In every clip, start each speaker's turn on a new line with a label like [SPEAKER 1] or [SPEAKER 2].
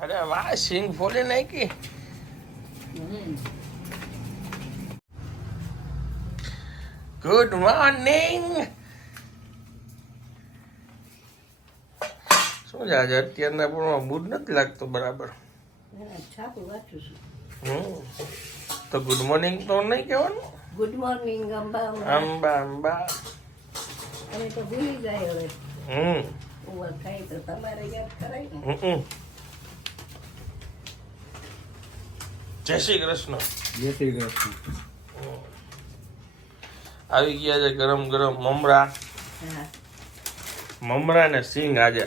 [SPEAKER 1] અરે વાહ સિંગ ફોલી નાખી ગુડ મોર્નિંગ શું છે આજે? અત્યારના પણ મૂડ નથી લાગતો બરાબર. તો ગુડ મોર્નિંગ તો નહીં કહેવાનું?
[SPEAKER 2] Good morning Amba. અંબા
[SPEAKER 1] આંબા
[SPEAKER 2] અમે તો ભૂલી જાય હવે.
[SPEAKER 1] હમ.
[SPEAKER 2] થાય તો તમારે યાદ કરાય ને
[SPEAKER 1] હમ જય શ્રી કૃષ્ણ.
[SPEAKER 3] જય શ્રી કૃષ્ણ.
[SPEAKER 1] આવી ગયા છે ગરમ ગરમ મમરા. મમરા ને સિંગ આજે.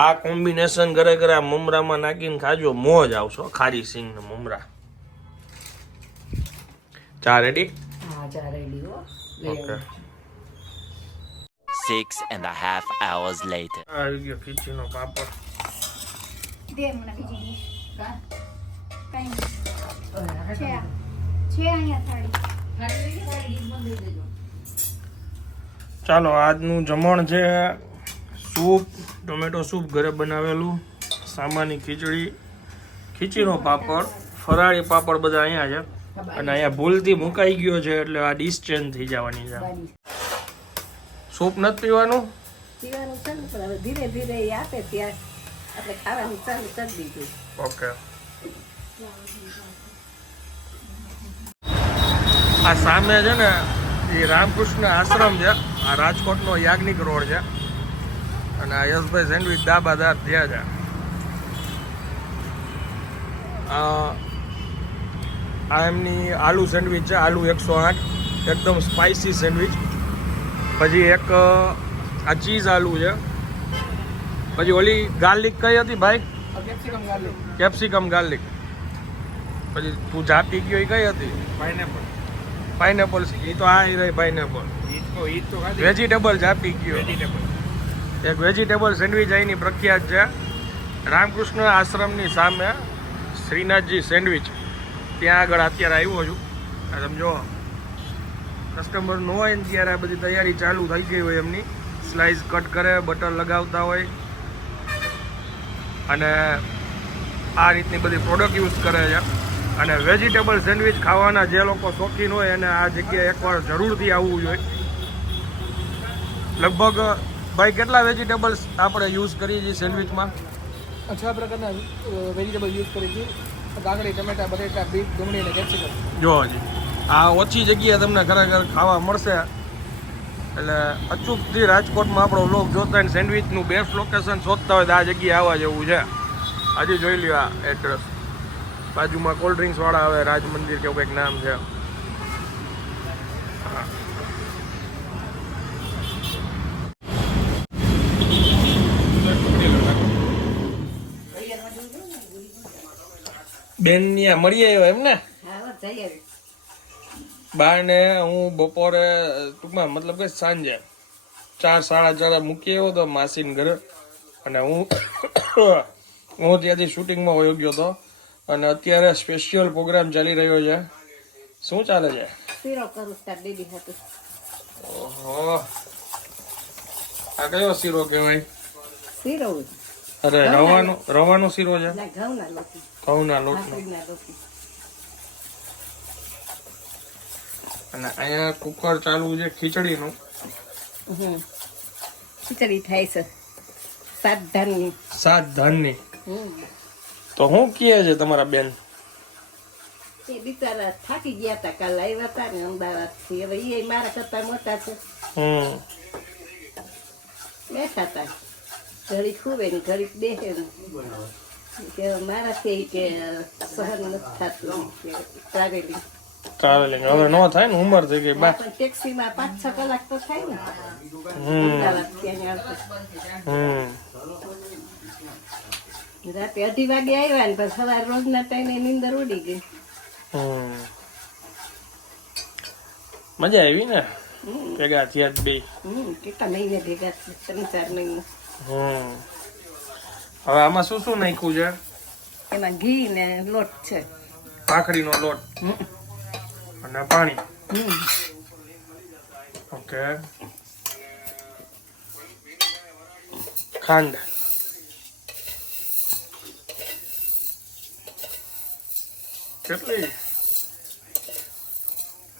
[SPEAKER 1] આ કોમ્બિનેશન ઘરે ઘરે આ મમરામાં નાખીને ખાજો મોજ આવશો ખારી સિંગ ને મમરા. ચા રેડી
[SPEAKER 2] હા જા રેડી હો.
[SPEAKER 1] Okay.
[SPEAKER 4] Six and a half hours later.
[SPEAKER 1] આવી ગયો ખીચીનો પાપડ.
[SPEAKER 5] દે મને બીજી
[SPEAKER 1] ચાલો, આજનું જમણ છે સૂપ, ટોમેટો સૂપ, ઘરે બનાવેલું સામાની ખીચડી ખીચડીનો પાપડ, ફરાળી પાપડ બધા અહીંયા છે. અને અહીંયા ભૂલથી મુકાઈ ગયો છે એટલે આ ડીશ ચેન્જ થઈ જવાની છે. સૂપ નથી પીવાનું?
[SPEAKER 2] પીવાનું ધીરે ધીરે આપે ત્યાં આપણે ખાવાનું ચાલુ કરી દીધું.
[SPEAKER 1] ઓકે. આ સામે છે ને, એ રામકૃષ્ણ આશ્રમ છે. આ રાજકોટનો યાજ્ઞિક રોડ છે. અને આ યશભાઈ સેન્ડવિચ દાબાદાર ત્યાં છે. આ એમની આલુ સેન્ડવિચ છે, આલુ એકસો આઠ. એકદમ સ્પાઇસી સેન્ડવિચ. પછી એક, આ ચીઝ આલુ છે. પછી ઓલી ગાર્લિક કઈ હતી ભાઈ? Capsicum garlic. પછી તું જાપી ગયો એ કઈ હતી?
[SPEAKER 3] પાઇનેપલ.
[SPEAKER 1] પાઇનેપલ એ તો આ રહી પાઇનેપલ. વેજીટેબલ જાપી ગયો.
[SPEAKER 3] વેજીટેબલ.
[SPEAKER 1] એક વેજીટેબલ સેન્ડવિચ અહીંની પ્રખ્યાત છે. રામકૃષ્ણ આશ્રમની સામે શ્રીનાથજી સેન્ડવિચ. ત્યાં આગળ અત્યારે આવ્યો છું. આ તમે કસ્ટમર ન હોય ને ત્યારે આ બધી તૈયારી ચાલુ થઈ ગઈ હોય એમની. સ્લાઇસ કટ કરે બટર લગાવતા હોય. અને આ રીતની બધી પ્રોડક્ટ યુઝ કરે છે. અને વેજીટેબલ સેન્ડવિચ ખાવાના જે લોકો શોખીન હોય એને આ જગ્યાએ એકવાર જરૂરથી આવવું જોઈએ. લગભગ ભાઈ કેટલા વેજીટેબલ્સ આપણે યુઝ કરીએ છીએ સેન્ડવિચમાં
[SPEAKER 6] છ પ્રકારના વેજીટેબલ યુઝ કરી છે કાકડી ટમેટા બટેટા બીટ ડુંગળી અને કેપ્સિકમ
[SPEAKER 1] જો હજી આ ઓછી જગ્યાએ તમને ખરેખર ખાવા મળશે. એટલે અચૂકથી રાજકોટમાં આપણો લોક જોતા હોય સેન્ડવિચનું બેસ્ટ લોકેશન શોધતા હોય તો આ જગ્યાએ આવવા જેવું છે. આજે જોઈ લ્યો આ એડ્રેસ બાજુમાં કોલ્ડ ડ્રિંક્સવાળા આવે રાજ મંદિર કે કંઈક નામ છે. બેન મળીએ મળી એમ ને? બાને હું બપોરે ટૂંકમાં મતલબ કે સાંજે ચાર સાડા ચારે મૂકી આવ્યો હતો માસીને ઘરે. અને હું હું ત્યાંથી શૂટિંગમાં વયો ગયો હતો. અને અત્યારે સ્પેશિયલ પ્રોગ્રામ ચાલી રહ્યો છે. શું ચાલે છે? ઓહો. આ કયો શીરો કહેવાય? અરે રવાનો રવાનો શીરો છે?
[SPEAKER 2] લોટ લોટી
[SPEAKER 1] ઘઉંના લોટનો
[SPEAKER 2] ભાખરીના લોટી
[SPEAKER 1] અને અહીંયા કુકર ચાલુ છે ખીચડીનું.
[SPEAKER 2] હમ. ખીચડી થાય છે. સાત ધાનની.
[SPEAKER 1] સાત ધાનની.
[SPEAKER 2] હમ.
[SPEAKER 1] તો હું કહે છે તમારા બેન?
[SPEAKER 2] એ બિચારા થાકી ગયા હતા કાલ આવ્યા હતા ને અમદાવાદથી. હવે એ મારા કરતા મોટા છે.
[SPEAKER 1] હમ.
[SPEAKER 2] બેઠા હતા ઘડીક ખૂબ ને ઘડીક બેસે ને. કે મારાથી કે સહન નથી થતું કે ટ્રાવેલિંગ.
[SPEAKER 1] ટ્રાવેલિંગ હવે નો થાય ને ઉંમર થઈ ગઈ બા.
[SPEAKER 2] ટેક્સીમાં પાંચ છ કલાક તો થાય ને.
[SPEAKER 1] હમ.
[SPEAKER 2] રાતે અઢી વાગે આવ્યા ને પછી સવારે રોજના ટાઈમે નીંદર ઉડી ગઈ.
[SPEAKER 1] હમ. મજા આવી ને? ભેગા થયા બે.
[SPEAKER 2] કેટલા મહિને ભેગા ત્રણ ચાર મહિને.
[SPEAKER 1] હમ. હવે આમાં શું શું નાખ્યું છે?
[SPEAKER 2] એમાં ઘી ને લોટ છે.
[SPEAKER 1] ભાખરીનો લોટ.
[SPEAKER 2] હમ.
[SPEAKER 1] અને પાણી. ઓકે. ખાંડ. કેટલી?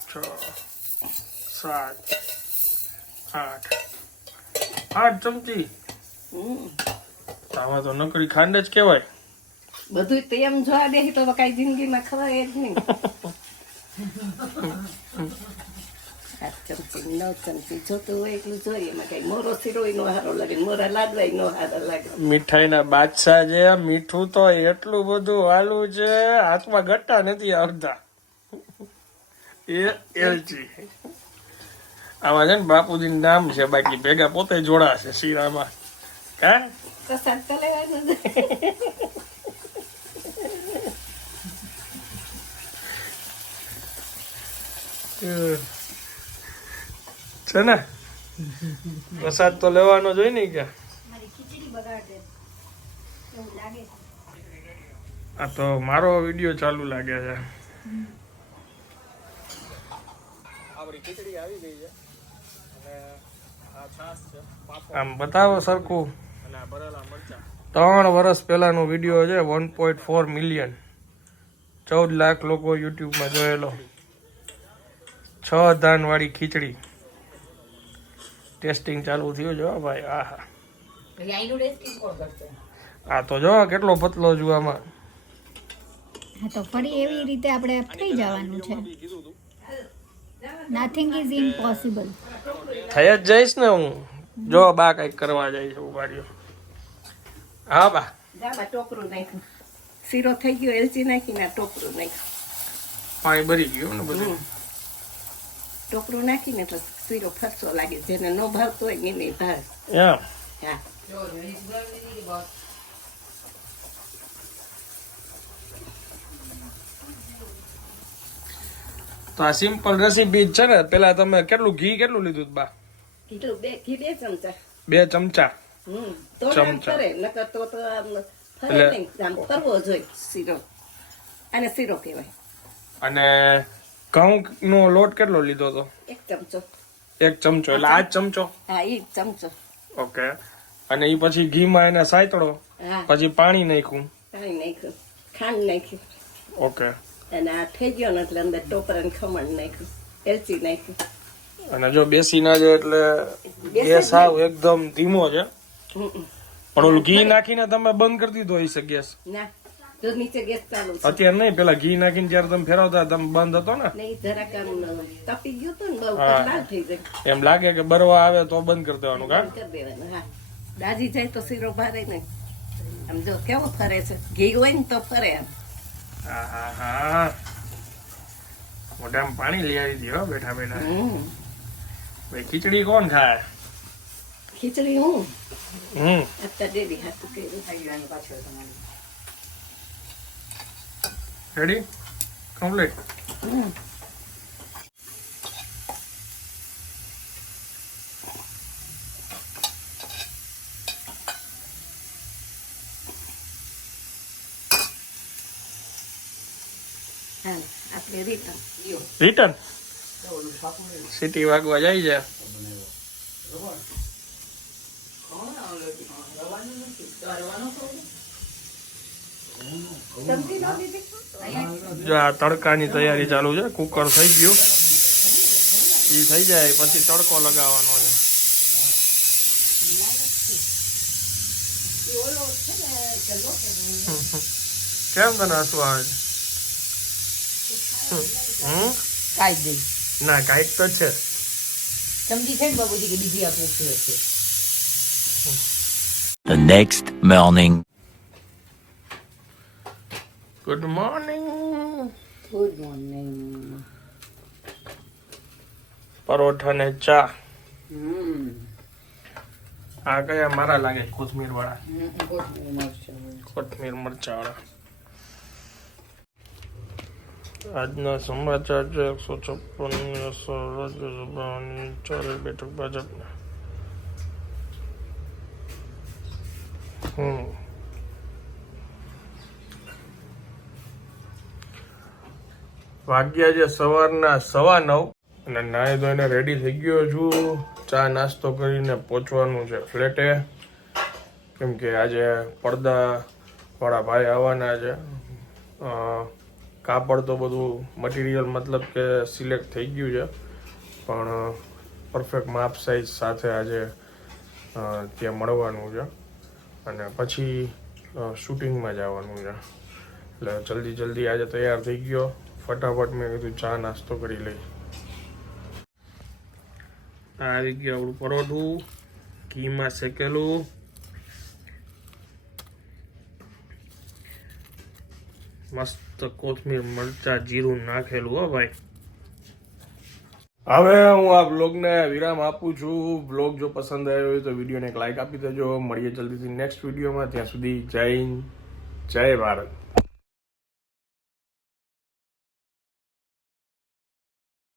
[SPEAKER 1] છ સાત આઠ. આઠ ચમચી. આમાં તો નકરી ખાંડ જ કહેવાય.
[SPEAKER 2] બધું તેમ જોવા દે તો કઈ જિંદગીમાં ખબર એ જ નહીં. ચમચી નવ ચમચી જોતું હોય એટલું જોઈએ એમાં કઈ મોરો સિરોય નો હારો લાગે મોરા લાડવાય નો હારો લાગે.
[SPEAKER 1] મીઠાઈના બાદશાહ છે મીઠું તો એટલું બધું હાલું છે હાથમાં ગટ્ટા નથી આવતા. એ એલચી આમાં છે ને બાપુજી નામ છે બાકી ભેગા પોતે જોડાશે શીરામાં. કા
[SPEAKER 2] પ્રસાદ તો લેવાનો
[SPEAKER 1] છે ને? પ્રસાદ તો લેવાનો જોઈ ને કે
[SPEAKER 5] મારી ખીચડી બગાડ દે એવું લાગે છે.
[SPEAKER 1] આ તો મારો વીડિયો ચાલુ લાગે છે.
[SPEAKER 6] આપણી ખીચડી આવી ગઈ છે. અને આ છાશ છે પાપડ.
[SPEAKER 1] આમ બતાવો સરખું. ત્રણ વર્ષ પહેલાનો વીડિયો છે વન પોઈન્ટ ફોર મિલિયન. ચૌદ લાખ લોકો યુટ્યુબમાં જોયેલો. છ ધાનવાળી ખીચડી. ટેસ્ટિંગ ચાલુ થયું જો ભાઈ આહા. આ તો જો કેટલો પતલો છું આમાં.
[SPEAKER 5] હા તો ફરી એવી રીતે આપણે થઈ જવાનું છે. નથિંગ ઇઝ ઇમ્પોસિબલ
[SPEAKER 1] થઈ જ જઈશ ને હું. જો બા કંઈક કરવા જઈશ ઉભાડ્યો હા બા.
[SPEAKER 2] ટોકરું નાખ્યું. શીરો થઈ ગયો એલચી નાખીને આ ટોકરું નાખ્યું.
[SPEAKER 1] પાણી ભરી ગયું ને બધું?
[SPEAKER 2] ટોકરું નાખીને તો શીરો ફરસો લાગે જેને ન ભાવતો હોય ને એને ભાવે.
[SPEAKER 1] એમ.
[SPEAKER 2] હા.
[SPEAKER 1] તો આ સિમ્પલ રેસીપી છે ને પેલા તમે કેટલું ઘી કેટલું લીધું બા?
[SPEAKER 2] કેટલું બે ઘી બે ચમચા.
[SPEAKER 1] બે ચમચા.
[SPEAKER 2] હમ તો
[SPEAKER 1] ચમચા.
[SPEAKER 2] નકર તો તો ફરે નહીં આમ ફરવો જોઈએ શીરો. અને શીરો કહેવાય.
[SPEAKER 1] અને ઘઉં નો લોટ કેટલો લીધો તો
[SPEAKER 2] એક ચમચો.
[SPEAKER 1] એક ચમચો એટલે આ જ ચમચો?
[SPEAKER 2] હા એ ચમચો.
[SPEAKER 1] ઓકે. અને એ પછી ઘીમાં એને સાયતળો પછી પાણી નાખ્યું?
[SPEAKER 2] પાણી નાખ્યું ખાંડ નાખ્યું.
[SPEAKER 1] ઓકે.
[SPEAKER 2] અને આ થઈ ગયો ને એટલે અંદર ટોપરાને ખમણ નાખ્યું એલચી નાખ્યું.
[SPEAKER 1] અને જો બેસી ના જાય એટલે ગેસ આવ એકદમ ધીમો છે. પણ ઓલું ઘી નાખીને તમે બંધ કરી દીધો હશે ગેસ?
[SPEAKER 2] ના. જો નીચે ગેસ ચાલુ છે.
[SPEAKER 1] અત્યારે નહીં પેલા ઘી નાખીને જ્યારે તમે ફેરવતા તમે બંધ હતો ને?
[SPEAKER 2] ને જરાક તપી ગયું હતું ને બહુ લાલ થઈ જાય
[SPEAKER 1] એમ લાગે કે બરવા આવે તો બંધ કરી દેવાનું કા?
[SPEAKER 2] કરી દેવાનું હા. દાજી જાય તો શીરો ભારે નહીં. આમ જો કેવો ફરે છે? ઘી હોય ને તો ફરે આમ.
[SPEAKER 1] હા હા હા મોઢામાં પાણી લઈ આવી દો બેઠા બેઠા. ભાઈ ખીચડી કોણ ખાય?
[SPEAKER 2] ખીચડી હું?
[SPEAKER 1] હમ.
[SPEAKER 2] અત્યારે ડેડી હાથું કર્યું
[SPEAKER 1] રેડી કમ્પ્લીટ રિટર્ન સિટી વાગવા જાય છે.
[SPEAKER 2] દીદી
[SPEAKER 1] જો આ તડકાની તૈયારી ચાલુ છે કુકર થઈ ગયું. એ થઈ જાય પછી તડકો લગાવવાનો છે. કેમ તને હસવું આવે છે? ના કાંઈક તો છે.
[SPEAKER 7] સમજી છે ને બાબુજી કે બીજી આપણે છે.
[SPEAKER 4] The next morning.
[SPEAKER 1] Good morning
[SPEAKER 7] good morning
[SPEAKER 1] paratha ને ચા આ કયા મારા લાગે કોથમીર વાળા કોથમીર મરચા વાળા આજના સમાચાર છે એકસો છપ્પન રાજ્યસભાની ચારે બેઠક ભાજપના. હમ. વાગ્યા છે સવારના સવા નવ અને નાહી ધોઈને રેડી થઈ ગયો છું. ચા નાસ્તો કરીને પહોંચવાનું છે ફ્લેટે કેમ કે આજે પડદાવાળા ભાઈ આવવાના છે. કાપડ તો બધું મટીરિયલ મતલબ કે સિલેક્ટ થઈ ગયું છે. પણ પરફેક્ટ માપ સાઇઝ સાથે આજે ત્યાં મળવાનું છે. અને પછી શૂટિંગમાં જવાનું છે. એટલે જલ્દી જલ્દી આજે તૈયાર થઈ ગયો. ફટાફટ મેં કીધું ચા નાસ્તો કરી લઈ. આવી ગયું આપણું પરોઠું, ઘીમાં શેકેલું. મસ્ત કોથમીર, મરચા, જીરું નાખેલું, હો ભાઈ. હવે હું આ બ્લોગને વિરામ આપું છું. બ્લોગ જો પસંદ આવ્યો હોય તો વિડીયોને એક લાઇક આપી દેજો. મળીએ જલ્દીથી નેક્સ્ટ વિડીયોમાં ત્યાં સુધી જય જય ભારત.